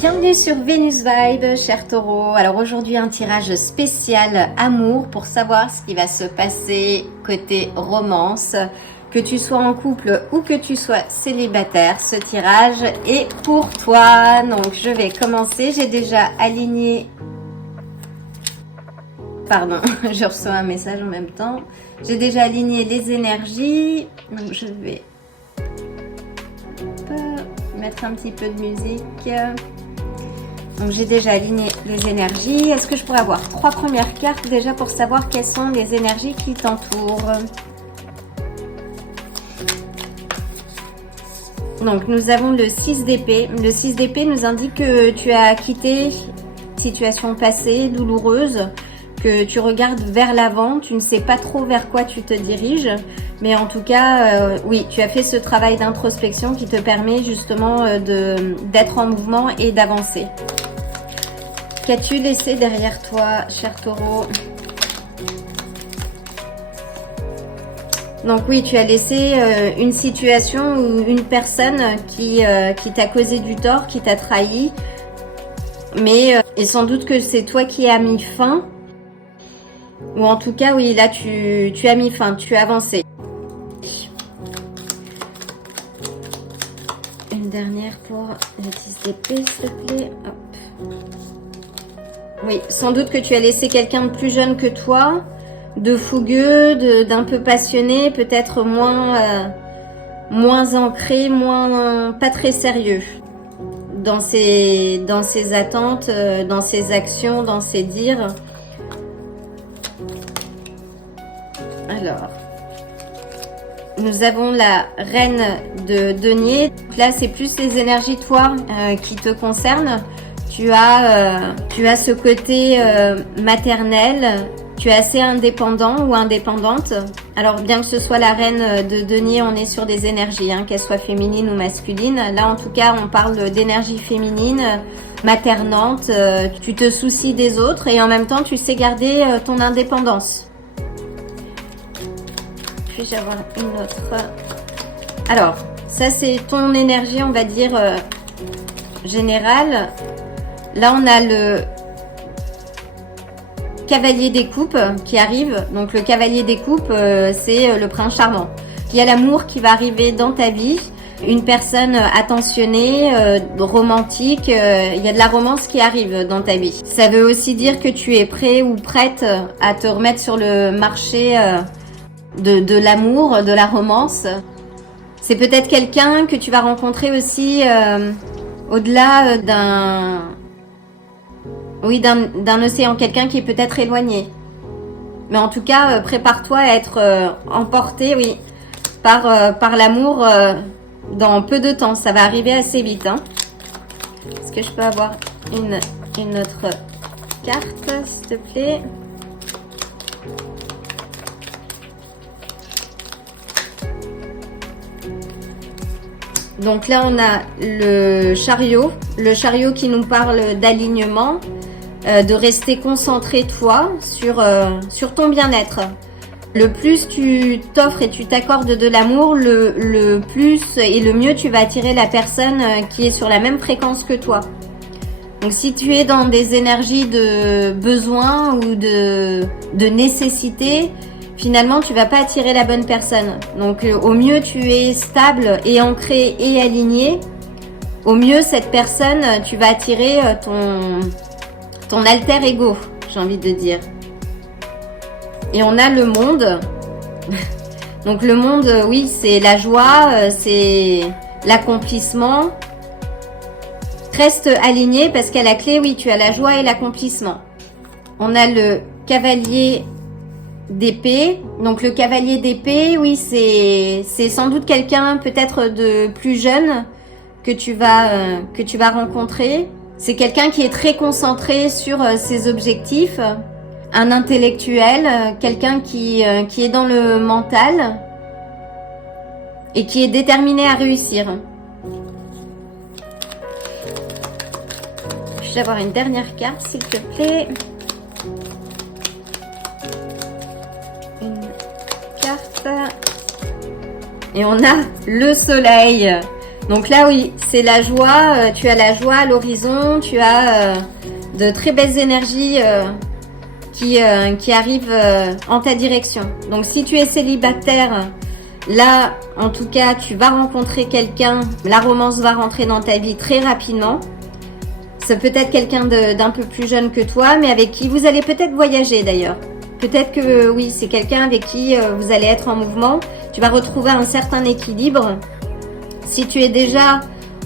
Bienvenue sur Venus Vibe, cher Taureau. Alors aujourd'hui un tirage spécial amour pour savoir ce qui va se passer côté romance. Que tu sois en couple ou que tu sois célibataire, ce tirage est pour toi. Donc je vais commencer. J'ai déjà aligné... Pardon, je reçois un message en même temps. J'ai déjà aligné les énergies. Donc je vais mettre un petit peu de musique. Donc j'ai déjà aligné les énergies. Est-ce que je pourrais avoir 3 premières cartes déjà pour savoir quelles sont les énergies qui t'entourent? Donc nous avons le 6 d'épée. Le 6 d'épée nous indique que tu as quitté une situation passée, douloureuse, que tu regardes vers l'avant, tu ne sais pas trop vers quoi tu te diriges, mais en tout cas, oui, tu as fait ce travail d'introspection qui te permet justement d'être en mouvement et d'avancer. Qu'as-tu laissé derrière toi, cher Taureau? Donc oui, tu as laissé une situation ou une personne qui t'a causé du tort, qui t'a trahi, mais et sans doute que c'est toi qui as mis fin. Ou en tout cas, oui, là, tu as mis fin, tu as avancé. Une dernière pour le 10 d'épée, s'il te plaît. Hop. Oui, sans doute que tu as laissé quelqu'un de plus jeune que toi, de fougueux, d'un peu passionné, peut-être moins ancré, pas très sérieux dans ses attentes, dans ses actions, dans ses dires. Alors, nous avons la reine de denier. Là, c'est plus les énergies, toi, qui te concernent. Tu as ce côté maternel. Tu es assez indépendant ou indépendante. Alors, bien que ce soit la reine de denier, on est sur des énergies, hein, qu'elles soient féminines ou masculines. Là, en tout cas, on parle d'énergie féminine, maternante. Tu te soucies des autres et en même temps, tu sais garder ton indépendance. Puis-je avoir une autre? Alors, ça c'est ton énergie, on va dire, générale. Là, on a le cavalier des coupes qui arrive. Donc, le cavalier des coupes, c'est le prince charmant. Il y a l'amour qui va arriver dans ta vie. Une personne attentionnée, romantique. Il y a de la romance qui arrive dans ta vie. Ça veut aussi dire que tu es prêt ou prête à te remettre sur le marché de l'amour, de la romance. C'est peut-être quelqu'un que tu vas rencontrer aussi au-delà d'un océan, quelqu'un qui est peut-être éloigné. Mais en tout cas, prépare-toi à être emporté, oui, par l'amour dans peu de temps. Ça va arriver assez vite. Hein. Est-ce que je peux avoir une autre carte, s'il te plaît? Donc là, on a le chariot qui nous parle d'alignement, de rester concentré, toi, sur ton bien-être. Le plus tu t'offres et tu t'accordes de l'amour, le plus et le mieux tu vas attirer la personne qui est sur la même fréquence que toi. Donc si tu es dans des énergies de besoin ou de nécessité, finalement, tu vas pas attirer la bonne personne. Donc, au mieux, tu es stable et ancré et aligné. Au mieux, cette personne, tu vas attirer ton alter ego, j'ai envie de dire. Et on a le monde. Donc, le monde, oui, c'est la joie, c'est l'accomplissement. Reste aligné parce qu'à la clé, oui, tu as la joie et l'accomplissement. On a le cavalier d'épée. Donc le cavalier d'épée, oui, c'est sans doute quelqu'un peut-être de plus jeune que tu vas rencontrer. C'est quelqu'un qui est très concentré sur ses objectifs, un intellectuel, quelqu'un qui est dans le mental et qui est déterminé à réussir. Je vais avoir une dernière carte, s'il te plaît. Et on a le soleil. Donc là, oui, c'est la joie. Tu as la joie à l'horizon. Tu as de très belles énergies qui arrivent en ta direction. Donc si tu es célibataire, là, en tout cas, tu vas rencontrer quelqu'un. La romance va rentrer dans ta vie très rapidement. C'est peut-être quelqu'un d'un peu plus jeune que toi, mais avec qui vous allez peut-être voyager d'ailleurs. Peut-être que oui, c'est quelqu'un avec qui vous allez être en mouvement. Tu vas retrouver un certain équilibre. Si tu es déjà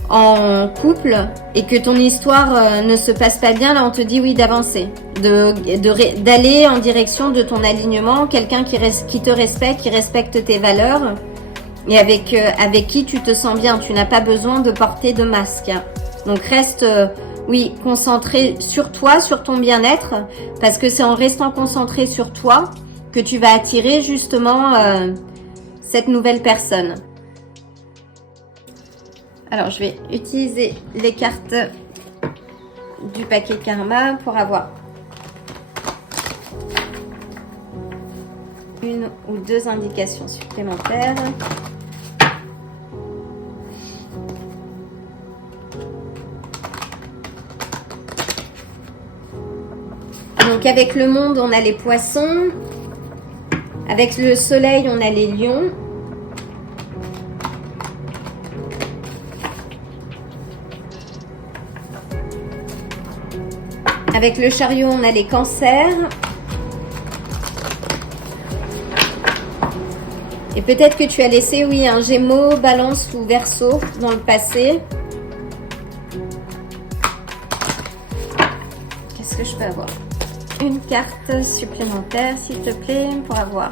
en couple et que ton histoire ne se passe pas bien, là on te dit oui d'avancer, d'aller en direction de ton alignement, quelqu'un qui te respecte, qui respecte tes valeurs et avec qui tu te sens bien. Tu n'as pas besoin de porter de masque. Donc reste oui, concentré sur toi, sur ton bien-être, parce que c'est en restant concentré sur toi que tu vas attirer justement cette nouvelle personne. Alors, je vais utiliser les cartes du paquet Karma pour avoir une ou deux indications supplémentaires. Donc avec le monde, on a les poissons. Avec le soleil, on a les lions. Avec le chariot, on a les cancers. Et peut-être que tu as laissé, oui, un Gémeaux, Balance ou Verseau dans le passé. Qu'est-ce que je peux avoir? Une carte supplémentaire, s'il te plaît, pour avoir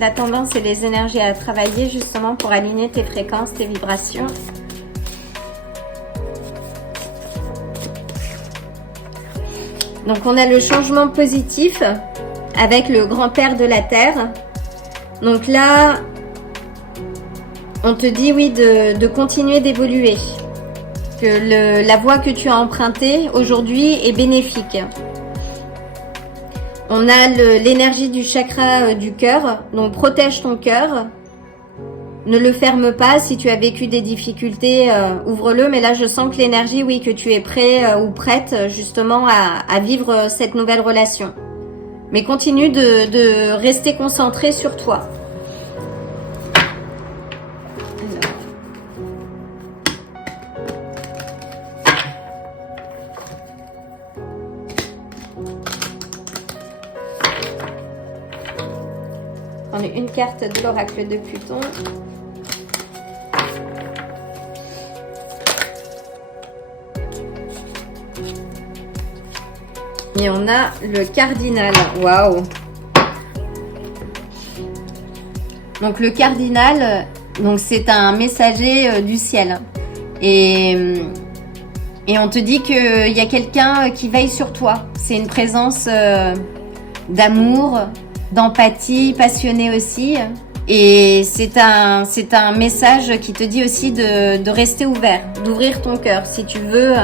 la tendance et les énergies à travailler justement pour aligner tes fréquences, tes vibrations. Donc on a le changement positif avec le grand-père de la Terre. Donc là, on te dit oui de continuer d'évoluer. Que la voie que tu as empruntée aujourd'hui est bénéfique. On a l'énergie du chakra du cœur, donc protège ton cœur. Ne le ferme pas. Si tu as vécu des difficultés, ouvre-le. Mais là, je sens que l'énergie, oui, que tu es prêt ou prête justement à vivre cette nouvelle relation. Mais continue de rester concentré sur toi. On a une carte de l'oracle de Pluton. Et on a le cardinal. Waouh! Donc le cardinal, donc c'est un messager du ciel. Et on te dit qu'il y a quelqu'un qui veille sur toi. C'est une présence d'amour, d'empathie, passionnée aussi. Et c'est un message qui te dit aussi de rester ouvert, d'ouvrir ton cœur. Si tu veux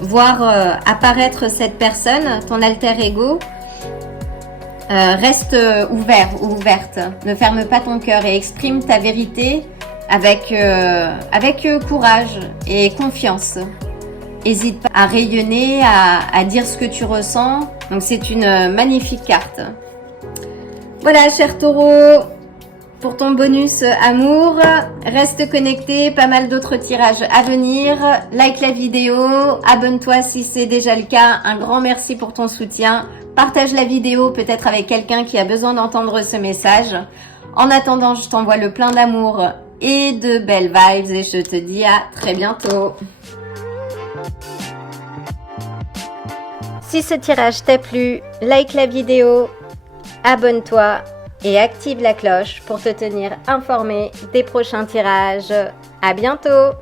voir apparaître cette personne, ton alter ego, reste ouvert ou ouverte. Ne ferme pas ton cœur et exprime ta vérité avec courage et confiance. N'hésite pas à rayonner, à dire ce que tu ressens. Donc c'est une magnifique carte. Voilà, cher taureau, pour ton bonus amour, reste connecté, pas mal d'autres tirages à venir. Like la vidéo, abonne-toi si c'est déjà le cas. Un grand merci pour ton soutien. Partage la vidéo peut-être avec quelqu'un qui a besoin d'entendre ce message. En attendant, je t'envoie le plein d'amour et de belles vibes et je te dis à très bientôt. Si ce tirage t'a plu, like la vidéo, abonne-toi et active la cloche pour te tenir informé des prochains tirages. À bientôt!